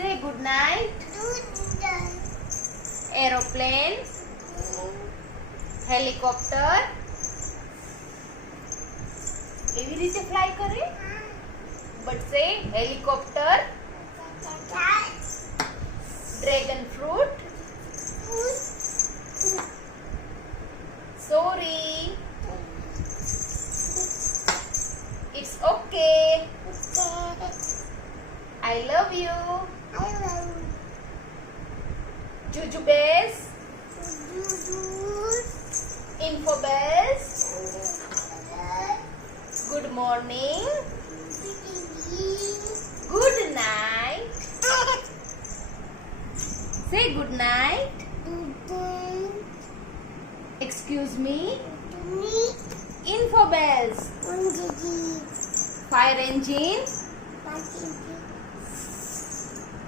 Say good night. Aeroplane. Helicopter. એવી રીતે fly કરે? But say helicopter. Dragon fruit. Sorry. It's okay. I love you. Juju bears. Info bears. Good morning. Good night. Say good night. Excuse me. Info bells. Fire engine.